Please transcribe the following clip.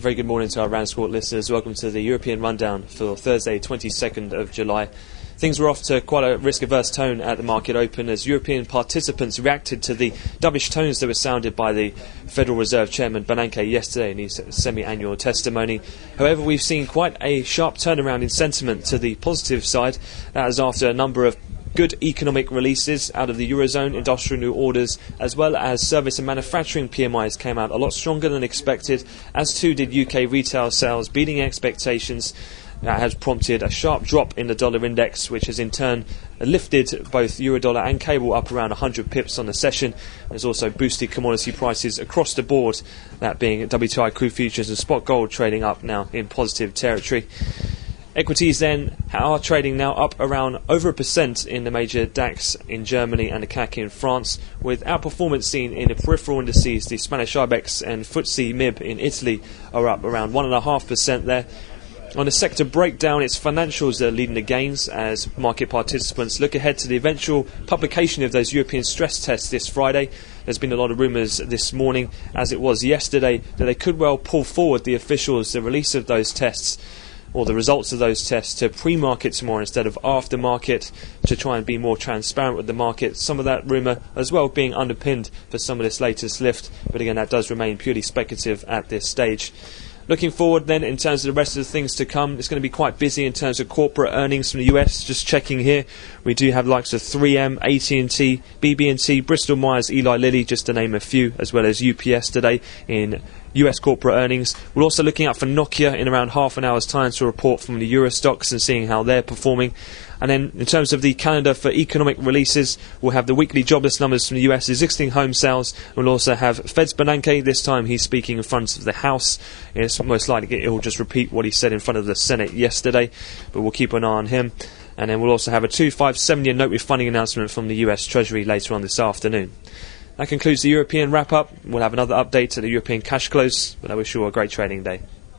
A very good morning to our RANsquawk listeners. Welcome to the European Rundown for Thursday, 22nd of July. Things were off to quite a risk-averse tone at the market open as European participants reacted to the dovish tones that were sounded by the Federal Reserve Chairman Bernanke yesterday in his semi-annual testimony. However, we've seen quite a sharp turnaround in sentiment to the positive side. That is after a number of good economic releases out of the Eurozone, industrial new orders, as well as service and manufacturing PMIs came out a lot stronger than expected, as too did UK retail sales, beating expectations. That has prompted a sharp drop in the dollar index, which has in turn lifted both Eurodollar and cable up around 100 pips on the session. There's also boosted commodity prices across the board, that being WTI crude futures and spot gold trading up now in positive territory. Equities then are trading now up around over 1% in the major DAX in Germany and the CAC in France, with outperformance seen in the peripheral indices. The Spanish IBEX and FTSE MIB in Italy are up around 1.5% there. On the sector breakdown, it's financials that are leading the gains as market participants look ahead to the eventual publication of those European stress tests this Friday. There's been a lot of rumours this morning, as it was yesterday, that they could well pull forward the release of those tests, or the results of those tests, to pre-market tomorrow instead of after-market, to try and be more transparent with the market. Some of that rumour as well being underpinned for some of this latest lift, but again that does remain purely speculative at this stage. Looking forward then, in terms of the rest of the things to come, it's going to be quite busy in terms of corporate earnings from the US. Just checking here, we do have the likes of 3M, AT&T, BB&T, Bristol Myers, Eli Lilly, just to name a few, as well as UPS today in US corporate earnings. We're also looking out for Nokia in around half an hour's time to report from the Euro stocks and seeing how they're performing. And then in terms of the calendar for economic releases, we'll have the weekly jobless numbers from the US, existing home sales. We'll also have Fed's Bernanke. This time he's speaking in front of the House. It's most likely he'll just repeat what he said in front of the Senate yesterday, but we'll keep an eye on him. And then we'll also have a 257-year note with funding announcement from the US Treasury later on this afternoon. That concludes the European wrap-up. We'll have another update to the European cash close, but I wish you all a great trading day.